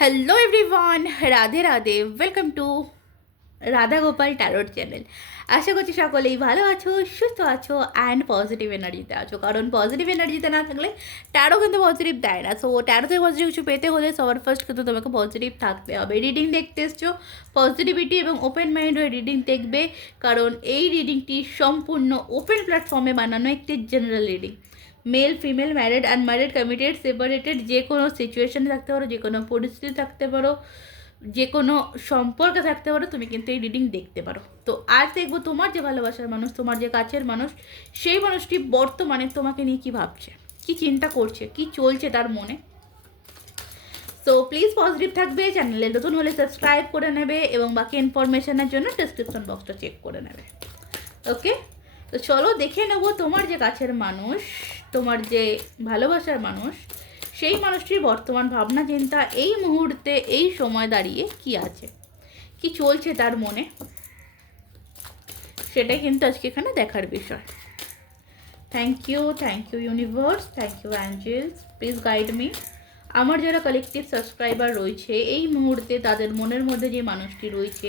Hello everyone, Radhe Radhe. Welcome to Radha Gopal tarot channel. আশা করছি সকলেই ভালো আছো, সুস্থ আছো অ্যান্ড পজিটিভ এনার্জিতে আছো। কারণ পজিটিভ এনার্জিতে না থাকলে ট্যারো কিন্তু পজিটিভ দেয় না। সো ট্যারোতে পজিটিভ কিছু পেতে হলে সবার ফার্স্ট কিন্তু তোমাকে পজিটিভ থাকতে হবে। রিডিং দেখতে এসছো, পজিটিভিটি এবং ওপেন মাইন্ড হয়ে রিডিং দেখবে। কারণ এই রিডিংটি সম্পূর্ণ ওপেন প্ল্যাটফর্মে বানানো একটি general reading. Male female married unmarried committed separated যে কোনো সিচুয়েশানে থাকতে পারো, যে কোনো পরিস্থিতি থাকতে পারো, যে কোনো সম্পর্কে থাকতে পারো, তুমি কিন্তু এই রিডিং দেখতে পারো। তো আজ দেখবো তোমার যে ভালোবাসার মানুষ, তোমার যে কাছের মানুষ, সেই মানুষটি বর্তমানে তোমাকে নিয়ে কী ভাবছে, কী চিন্তা করছে, কী চলছে তার মনে। তো প্লিজ পজিটিভ থাকবে, চ্যানেলে নতুন হলে সাবস্ক্রাইব করে নেবে এবং বাকি ইনফরমেশনের জন্য ডেসক্রিপশন বক্সটা চেক করে নেবে। ওকে, তো চলো দেখে নেবো তোমার যে কাছের মানুষ, তোমার যে ভালোবাসার মানুষ, সেই মানুষটির বর্তমান ভাবনা চিন্তা এই মুহূর্তে এই সময় দাঁড়িয়ে কি আছে, কি চলছে তার মনে, সেটাই কিন্তু আজকে এখানে দেখার বিষয়। Thank you universe, thank you angels, please guide me. আমার যারা কালেকটিভ সাবস্ক্রাইবার রয়েছে এই মুহূর্তে, তাদের মনের মধ্যে যে মানুষটি রয়েছে,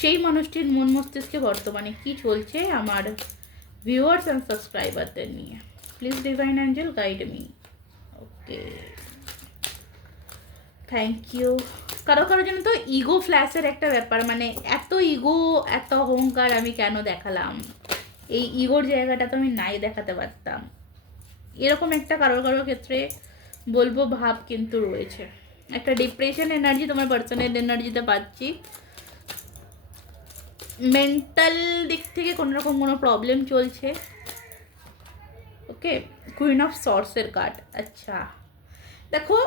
সেই মানুষটির মন মস্তিষ্কে বর্তমানে কি চলছে আমার ভিউয়ার্স অ্যান্ড সাবস্ক্রাইবারদের নিয়ে। Please divine angel guide me. Okay, thank you. কারো কারো জন্য তো ইগো ফ্ল্যাশের একটা ব্যাপার, মানে এত ইগো, এত অহংকার আমি কেন দেখালাম, এই ইগোর জায়গাটা তো আমি নাই দেখাতে পারতাম, এরকম একটা কারোর কারোর ক্ষেত্রে বলবো ভাব কিন্তু রয়েছে। একটা ডিপ্রেশন এনার্জি তোমার পার্সোনাল এনার্জিতে পাচ্ছি। মেন্টাল দিক থেকে কোনো রকম কোনো প্রবলেম চলছে। ওকে, কুইন অফ সর্সের কার্ড। আচ্ছা দেখো,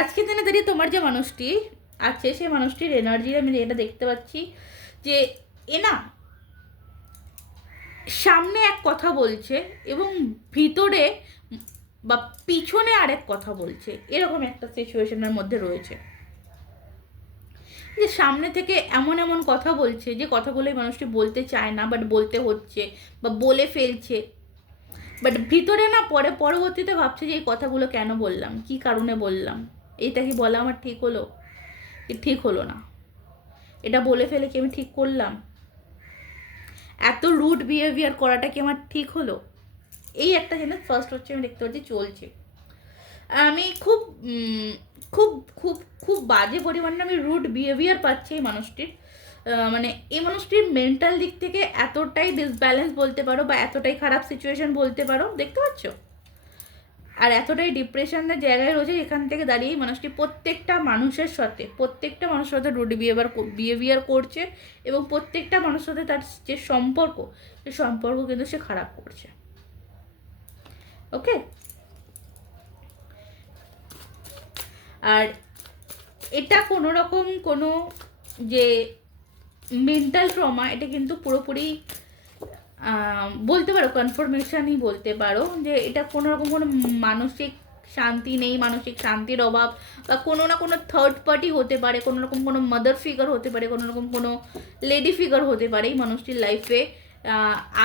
আজকের দিনে দাঁড়িয়ে তোমার যে মানুষটি আছে, সেই মানুষটির এনার্জি আমি এটা দেখতে পাচ্ছি যে এ না সামনে এক কথা বলছে এবং ভিতরে বা পিছনে আরেক কথা বলছে, এরকম একটা সিচুয়েশনের মধ্যে রয়েছে। যে সামনে থেকে এমন এমন কথা বলছে যে কথাগুলো এই মানুষটি বলতে চায় না, বাট বলতে হচ্ছে বা বলে ফেলছে, বাট ভিতরে না পরবর্তীতে ভাবছে যে এই কথাগুলো কেন বললাম, কি কারণে বললাম, এইটা কি বলা আমার ঠিক হলো, ঠিক হলো না, এটা বলে ফেলে কি আমি ঠিক করলাম, এত রুড বিহেভিয়ার করাটা কি আমার ঠিক হলো। এই একটা জিনিস ফার্স্ট হচ্ছে আমি দেখতে পাচ্ছি চলছে। আমি খুব খুব খুব খুব বাজে পরিমাণে আমি রুড বিহেভিয়ার পাচ্ছি এই মানুষটির। মানে এই মানুষটির মেন্টাল দিক থেকে এতটাই ডিসব্যালেন্স বলতে পারো, বা এতটাই খারাপ সিচুয়েশন বলতে পারো, দেখতে পাচ্ছ, আর এতটাই ডিপ্রেশনের জায়গায় রয়েছে এখান থেকে দাঁড়িয়ে মানুষটি প্রত্যেকটা মানুষের সাথে রুড বিহেভিয়ার করছে এবং প্রত্যেকটা মানুষের সাথে তার যে সম্পর্ক, সে সম্পর্ক কিন্তু সে খারাপ করছে। ওকে, আর এটা কোনো রকম কোনো যে মেন্টাল ট্রমা, এটা কিন্তু পুরোপুরি বলতে পারো কনফার্মেশনই বলতে পারো যে এটা কোনো রকম কোনো মানসিক শান্তি নেই, মানসিক শান্তির অভাব, বা কোনো না কোনো থার্ড পার্টি হতে পারে, কোনো রকম কোনো মাদার ফিগার হতে পারে, কোনো রকম কোনো লেডি ফিগার হতে পারে এই মানুষটির লাইফে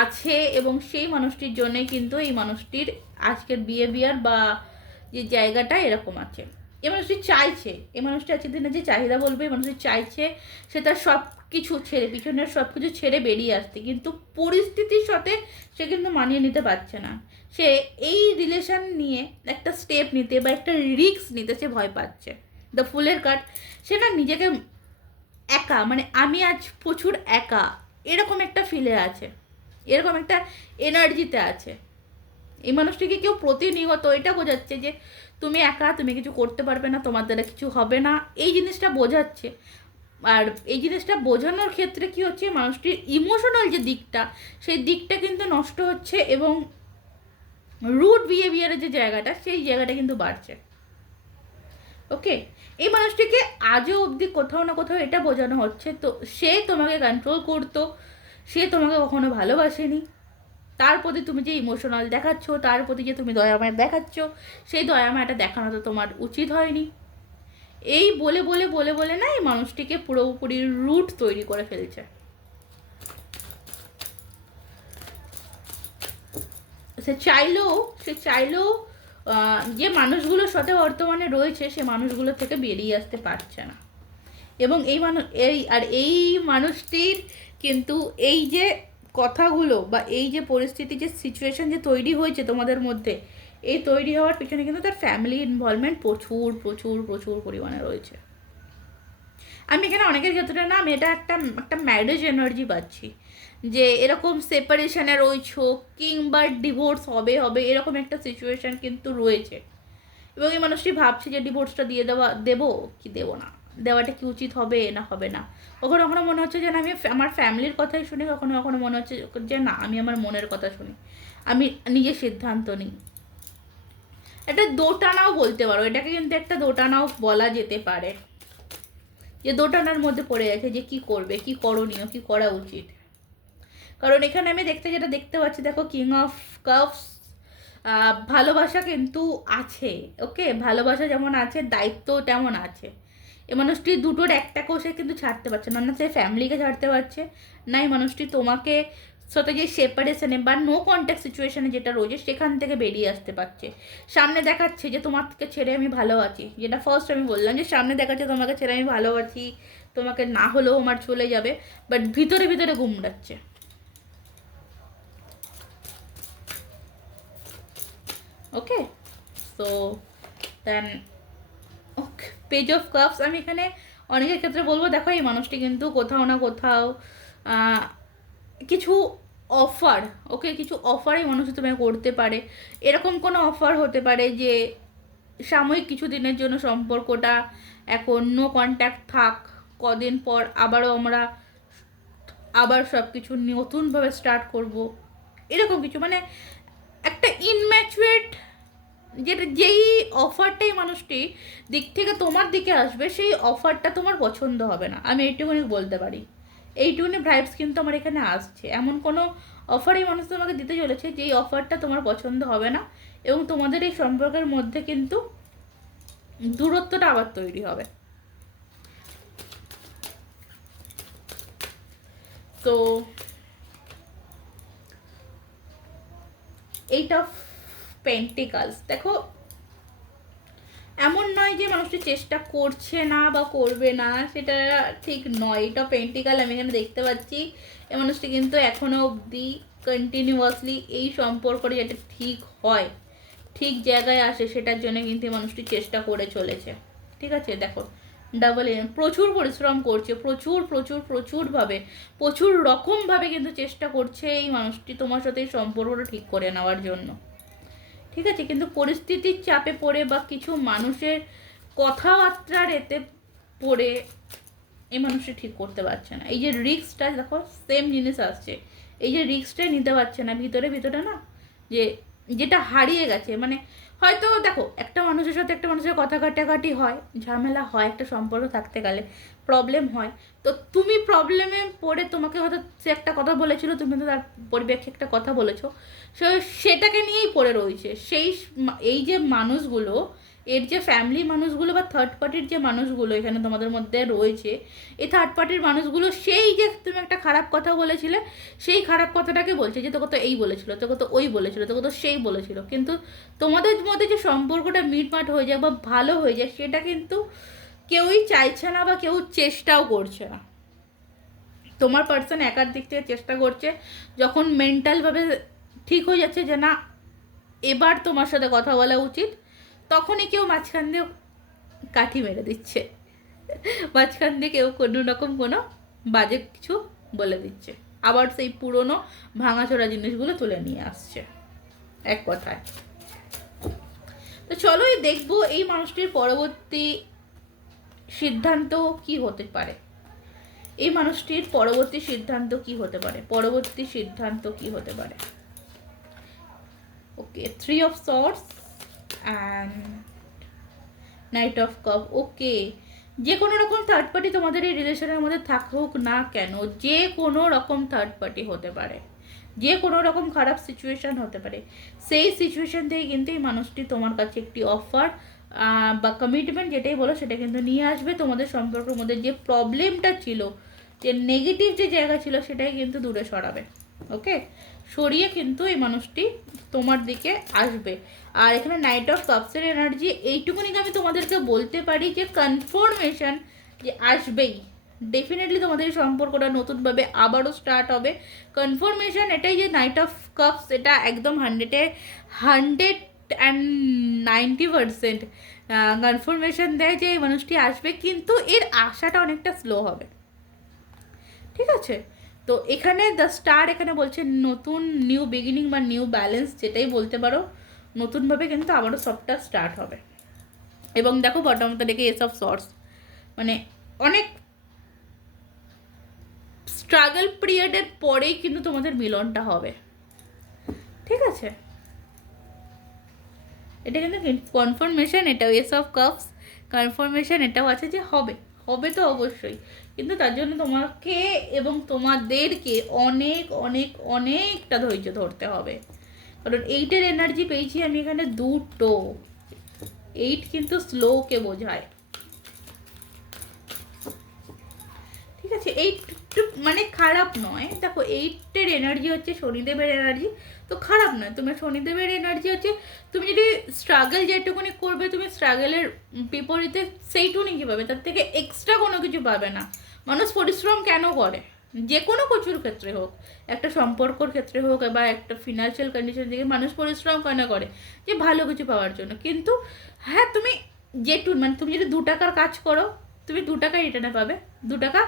আছে, এবং সেই মানুষটির জন্যে কিন্তু এই মানুষটির আজকের বিহেভিয়ার বা যে জায়গাটা এরকম আছে। এই মানুষটি চাইছে, এই মানুষটি আজকের দিনে যে চাহিদা বলবে, এই মানুষটি চাইছে সে তার সব কিছু ছেড়ে, পিছনের সব কিছু ছেড়ে বেরিয়ে আসতে, কিন্তু পরিস্থিতির সাথে সে কিন্তু মানিয়ে নিতে পারছে না। সে এই রিলেশন নিয়ে একটা স্টেপ নিতে বা একটা রিস্ক নিতে সে ভয় পাচ্ছে। দ্য ফুলের কার্ড, সে না নিজেকে একা, মানে আমি আজ প্রচুর একা, এরকম একটা ফিলে আছে, এরকম একটা এনার্জিতে আছে। এই মানুষটিকে কেউ প্রতিনিয়ত এটা বোঝাচ্ছে যে তুমি একা, তুমি কিছু করতে পারবে না, তোমার দ্বারা কিছু হবে না, এই জিনিসটা বোঝাচ্ছে। আর এই জিনিসটা বোঝানোর ক্ষেত্রে কি হচ্ছে, মানুষটির ইমোশনাল যে দিকটা, সেই দিকটা কিন্তু নষ্ট হচ্ছে এবং রুড বিহেভিয়ারের যে জায়গাটা, সেই জায়গাটা কিন্তু বাড়ছে। ওকে, এই মানুষটিকে আজও অবধি কোথাও না কোথাও এটা বোঝানো হচ্ছে তো সে তোমাকে কন্ট্রোল করতো, সে তোমাকে কখনো ভালোবাসেনি, তার প্রতি তুমি যে ইমোশনাল দেখাচ্ছ, তার প্রতি যে তুমি দয়ামায়া দেখাচ্ছ, সেই দয়ামায়াটা দেখানো তো তোমার উচিত হয়নি। এই বলে বলে বলে বলে না এই মানুষটিকে পুরোপুরি রুট তৈরি করে ফেলছে। সে চাইলেও যে মানুষগুলোর সাথে বর্তমানে রয়েছে সে মানুষগুলো থেকে বেরিয়ে আসতে পারছে না। এবং এই মানুষটির কিন্তু এই যে কথাগুলো বা এই যে পরিস্থিতি, যে সিচুয়েশন যে তৈরি হয়েছে তোমাদের মধ্যে, এই তৈরি হওয়ার পিছনে কিন্তু তার ফ্যামিলি ইনভলভমেন্ট প্রচুর প্রচুর প্রচুর পরিমাণে রয়েছে। আমি এখানে অনেকের ক্ষেত্রে না আমি এটা একটা ম্যারেজ এনার্জি পাচ্ছি, যে এরকম সেপারেশনে রয়েছো কিংবা ডিভোর্স হবে এরকম একটা সিচুয়েশান কিন্তু রয়েছে। এবং এই মানুষটি ভাবছে যে ডিভোর্সটা দেবো কি দেবো না, দেওয়াটা কি উচিত হবে না হবে না। কখনো কখনো মনে হচ্ছে যে না আমি আমার ফ্যামিলির কথাই শুনি, কখনো কখনো মনে হচ্ছে যে না আমি আমার মনের কথা শুনি, আমি নিজের সিদ্ধান্ত নিই। এটা দোটানাও বলতে পারো, এটাকে কিন্তু একটা দোটানাও বলা যেতে পারে, যে দোটানার মধ্যে পড়ে গেছে যে কি করবে, কি করণীয়, কি করা উচিত। কারণ এখানে আমি যেটা দেখতে পাচ্ছি, দেখো কিং অফ কাপস, ভালোবাসা কিন্তু আছে, ওকে, ভালোবাসা যেমন আছে দায়িত্ব তেমন আছে। এ মানুষটি দুটোর একটাকেও সে কিন্তু ছাড়তে পারছে না, না সে ফ্যামিলিকে ছাড়তে পারছে, না এই মানুষটি তোমাকে সাথে যে সেপারেশনে বা নো কন্ট্যাক্ট সিচুয়েশনে যেটা রয়েছে সেখান থেকে বেরিয়ে আসতে পারছে। সামনে দেখাচ্ছে যে তোমাকে ছেড়ে আমি ভালো আছি, যেটা ফার্স্ট আমি বললাম যে সামনে দেখাচ্ছে তোমাকে ছেড়ে আমি ভালো আছি, তোমাকে না হলেও আমার চলে যাবে, বাট ভিতরে ভিতরে গুমড়াচ্ছে। Okay, so then okay, page of cups. আমি এখানে অনেকের ক্ষেত্রে বলবো, দেখো এই মানুষটি কিন্তু কোথাও না কোথাও কিছু অফার, ওকে, কিছু অফার এই মানুষ তোমায় করতে পারে। এরকম কোনো অফার হতে পারে যে সাময়িক কিছু দিনের জন্য সম্পর্কটা এখন নো কন্ট্যাক্ট থাক, কদিন পর আমরা আবার সব কিছু নতুনভাবে স্টার্ট করব, এরকম কিছু, মানে একটা ইনম্যাচুরেট যেই অফারটাই মানুষটি দিক থেকে তোমার দিকে আসবে, সেই অফারটা তোমার পছন্দ হবে না, আমি এইটুকুনি বলতে পারি। এইটুকুনি ভাইবস কিন্তু আমার এখানে আসছে, এমন কোনো অফারই মানুষ তোমাকে দিতে চলেছে যেই অফারটা তোমার পছন্দ হবে না, এবং তোমাদের এই সম্পর্কের মধ্যে কিন্তু দূরত্বটা আবার তৈরি হবে। তো এইট অফ পেন্টিকালস, দেখো এমন নয় যে মানুষটি চেষ্টা করছে না বা করবে না, সেটা ঠিক নয়। এটা পেন্টিকাল আমি এখানে দেখতে পাচ্ছি, এই মানুষটি কিন্তু এখনও অবধি কন্টিনিউয়াসলি এই সম্পর্কটা যাতে ঠিক হয়, ঠিক জায়গায় আসে, সেটার জন্য কিন্তু এই মানুষটি চেষ্টা করে চলেছে। ঠিক আছে, দেখো ডাবল প্রচুর পরিশ্রম করছে, প্রচুর প্রচুর প্রচুরভাবে, প্রচুর রকমভাবে কিন্তু চেষ্টা করছে এই মানুষটি তোমার সাথে এই সম্পর্কটা ঠিক করে নেওয়ার জন্য। ঠিক আছে, কিন্তু পরিস্থিতির চাপে পড়ে বা কিছু মানুষের কথাবার্তার এতে পড়ে এই মানুষটা ঠিক করতে পারছে না। এই যে রিস্কটা, দেখো সেম জিনিস আসছে, এই যে রিস্কটাই নিতে পারছে না ভিতরে ভিতরে, না যে যেটা হারিয়ে গেছে। মানে হয়তো দেখো একটা মানুষের সাথে একটা মানুষের কথা কাটাকাটি হয়, ঝামেলা হয়, একটা সম্পর্ক থাকতে গেলে প্রবলেম হয়, তো তুমি প্রবলেমে পড়ে তোমাকে হয়তো সে একটা কথা বলেছিল, তুমি তো তার পরিপ্রেক্ষে একটা কথা বলেছো, সেটাকে নিয়েই পড়ে রয়েছে। এই যে মানুষগুলো, এর যে ফ্যামিলি মানুষগুলো বা থার্ড পার্টির যে মানুষগুলো এখানে তোমাদের মধ্যে রয়েছে, এই থার্ড পার্টির মানুষগুলো সেই যে তুমি একটা খারাপ কথা বলেছিলে, সেই খারাপ কথাটাকে বলছে যে তোকে তো এই বলেছিল, তোকে তো ওই বলেছিল, তোকে তো সেই বলেছিল, কিন্তু তোমাদের মধ্যে যে সম্পর্কটা মিটমাট হয়ে যায় বা ভালো হয়ে যায়, সেটা কিন্তু কেউই চাইছে না বা কেউ চেষ্টাও করছে না। তোমার পার্সন একার দিক থেকে চেষ্টা করছে, যখন মেন্টালভাবে ঠিক হয়ে যাচ্ছে যে না এবার তোমার সাথে কথা বলা উচিত, তখনই কেউ মাঝখান দিয়ে কাঠি মেরে দিচ্ছে, মাঝখান দিয়ে কেউ কোনো রকম কোনো বাজে কিছু বলে দিচ্ছে, আবার সেই পুরনো ভাঙাচোরা জিনিসগুলো তুলে নিয়ে আসছে, এক কথায়। তো চলোই দেখবো এই মানুষটির পরবর্তী সিদ্ধান্ত কি হতে পারে, এই মানুষটির পরবর্তী সিদ্ধান্ত কি হতে পারে, পরবর্তী সিদ্ধান্ত কি হতে পারে। ওকে, 3 of Swords and Knight of Cup। ওকে, যে কোনো রকম থার্ড পার্টি তোমাদের এই রিলেশনের মধ্যে থাকুক না কেন, যে কোনো রকম থার্ড পার্টি হতে পারে, যে কোনো রকম খারাপ সিচুয়েশান হতে পারে, সেই সিচুয়েশান থেকে কিন্তু এই মানুষটি তোমার কাছে একটি অফার বা কমিটমেন্ট যেটাই বলো সেটা কিন্তু নিয়ে আসবে। তোমাদের সম্পর্কের মধ্যে যে প্রবলেমটা ছিল, যে নেগেটিভ যে জায়গা ছিল, সেটাই কিন্তু দূরে সরাবে। ওকে, সরিয়ে কিন্তু এই মানুষটি তোমার দিকে আসবে। আর এখানে নাইট অফ কাপসের এনার্জি, এইটুকুনি আমি তোমাদেরকে বলতে পারি যে কনফার্মেশন যে আসবেই, ডেফিনেটলি তোমাদের এই সম্পর্কটা নতুনভাবে আবারও স্টার্ট হবে। কনফার্মেশন এটাই যে নাইট অফ কাপস এটা একদম 190% কনফার্মেশন দেয় যে এই মানুষটি আসবে, কিন্তু এর আশাটা অনেকটা স্লো হবে। ঠিক আছে, তো এখানে দ্য স্টার এখানে বলছে নতুন নিউ বিগিনিং বা নিউ ব্যালেন্স, যেটাই বলতে পারো, নতুনভাবে কিন্তু আবারও সবটা স্টার্ট হবে। এবং দেখো বটমটা দেখে এসব সর্স, মানে অনেক স্ট্রাগল পিরিয়ডের পরেই কিন্তু তোমাদের মিলনটা হবে। ঠিক আছে, এটা কিন্তু কনফার্মেশন, এটাও এস অফ কাপস কনফার্মেশন, এটাও আছে যে হবে, হবে তো অবশ্যই, কিন্তু তার জন্য তোমাকে এবং তোমাদেরকে অনেক অনেক অনেকটা ধৈর্য ধরতে হবে। কারণ 8-এর এনার্জি পেয়েছি আমি এখানে দুটো। 8 কিন্তু স্লোকে বোঝায়। ঠিক আছে, 8 মানে খারাপ নয়। দেখো 8-এর এনার্জি হচ্ছে শনিদেবের এনার্জি, তো খারাপ নয়। তোমার শনিদেবের এনার্জি হচ্ছে তুমি যদি স্ট্রাগল যেটুকুনি করবে, তুমি স্ট্রাগলের বিপরীতে সেইটুকুনি কী পাবে, তার থেকে এক্সট্রা কোনো কিছু পাবে না। মানুষ পরিশ্রম কেন করে, যে কোনো কিছুর ক্ষেত্রে হোক, একটা সম্পর্কর ক্ষেত্রে হোক বা একটা ফিনান্সিয়াল কন্ডিশন থেকে মানুষ পরিশ্রম কেন করে, যে ভালো কিছু পাওয়ার জন্য। কিন্তু হ্যাঁ, তুমি মানে তুমি যদি 2 টাকার কাজ করো, তুমি 2 টাকায় রিটার্নে পাবে, 2 টাকা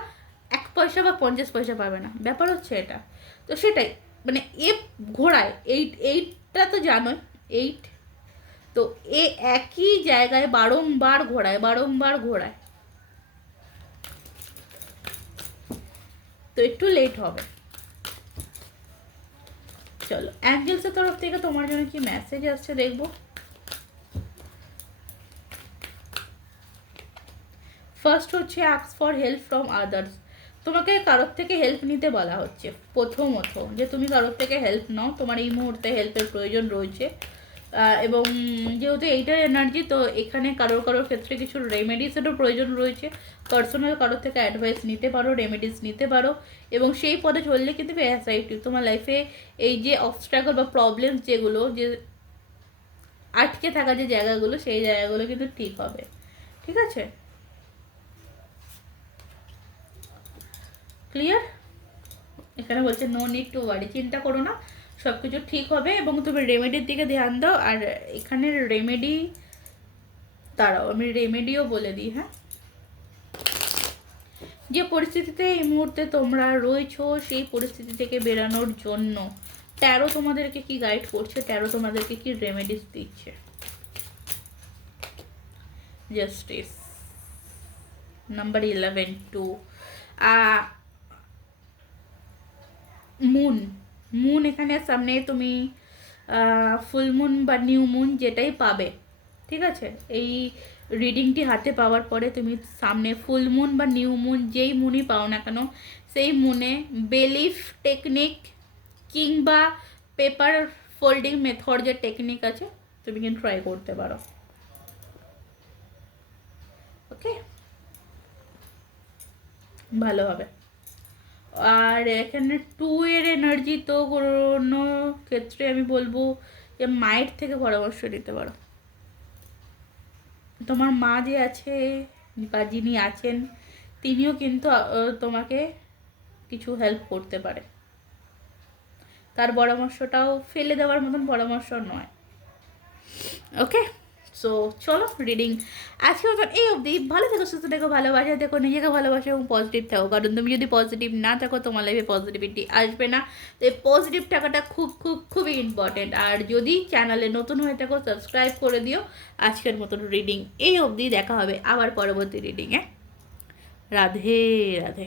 1 পয়সা বা 50 পয়সা পাবে না, ব্যাপার হচ্ছে এটা। তো সেটাই, মানে ঘোরায় 8টা তো জানোই, 8 তো একই জায়গায় বারংবার ঘোরায়, তো একটু লেট হবে। চলো অ্যাঞ্জেলসের তরফ থেকে তোমার জন্য কি মেসেজ আসছে দেখবো। ফার্স্ট হচ্ছে ask for help from others. তোমাকে কারোর থেকে হেল্প নিতে বলা হচ্ছে প্রথমত, যে তুমি কারোর থেকে হেল্প নাও, তোমার এই মুহূর্তে হেল্পের প্রয়োজন রয়েছে। এবং যেহেতু এইটার এনার্জি, তো এখানে কারোর ক্ষেত্রে কিছু রেমেডিসেরও প্রয়োজন রয়েছে। পার্সোনাল কারোর থেকে অ্যাডভাইস নিতে পারো, রেমেডিস নিতে পারো, এবং সেই পথে চললে কিন্তু অ্যাসাইটিভ তোমার লাইফে এই যে অবস্ট্রাগল বা প্রবলেম যেগুলো, যে আটকে থাকা যে জায়গাগুলো, সেই জায়গাগুলো কিন্তু ঠিক হবে। ঠিক আছে, ক্লিয়ার? এখানে বলছে নো নিড টু ওয়ারি, চিন্তা করো না, সব কিছু ঠিক হবে। এবং তুমি রেমেডির দিকে ধ্যান দাও। আর এখানে রেমেডি, দাঁড়াও আমি রেমেডিও বলে দিই। হ্যাঁ, যে পরিস্থিতিতে এই মুহূর্তে তোমরা রয়েছো, সেই পরিস্থিতি থেকে বেরানোর জন্য ট্যারো তোমাদেরকে কি গাইড করছে, ট্যারো তোমাদেরকে কি রেমেডিস দিচ্ছে। জাস্টিস নাম্বার 11 টু মুন এখানে সামনে তুমি ফুল মুন বা নিউ মুন যেটাই পাবে। ঠিক আছে, এই রিডিংটি হাতে পাওয়ার পরে তুমি সামনে ফুল মুন বা নিউ মুন যেই মুনই পাও না কেন, সেই মুনে বেলিফ টেকনিক কিংবা পেপার ফোল্ডিং মেথড যে টেকনিক আছে, তুমি কিন্তু ট্রাই করতে পারো। ওকে, ভালো হবে। আর এখানে 2-এর এনার্জি, তো কোনো ক্ষেত্রে আমি বলবো যে মায়ের থেকে পরামর্শ নিতে পারো। তোমার মা যে আছে বা যিনি আছেন, তিনিও কিন্তু তোমাকে কিছু হেল্প করতে পারে। তার পরামর্শটাও ফেলে দেওয়ার মতন পরামর্শ নয়। ওকে, সো চলো রিডিং আজকে মতন এই অবধি। ভালো থেকো, সুস্থ থেকো, ভালোবাসা দেখো, নিজেকে ভালোবাসো এবং পজিটিভ থাকো। কারণ তুমি যদি পজিটিভ না থাকো, তোমার লাইফে পজিটিভিটি আসবে না। তো এই পজিটিভ থাকাটা খুবই ইম্পর্টেন্ট। আর যদি চ্যানেলে নতুন হয়ে থাকো, সাবস্ক্রাইব করে দিও। আজকের মতন রিডিং এই অবধি, দেখা হবে আবার পরবর্তী রিডিংয়ে। রাধে রাধে।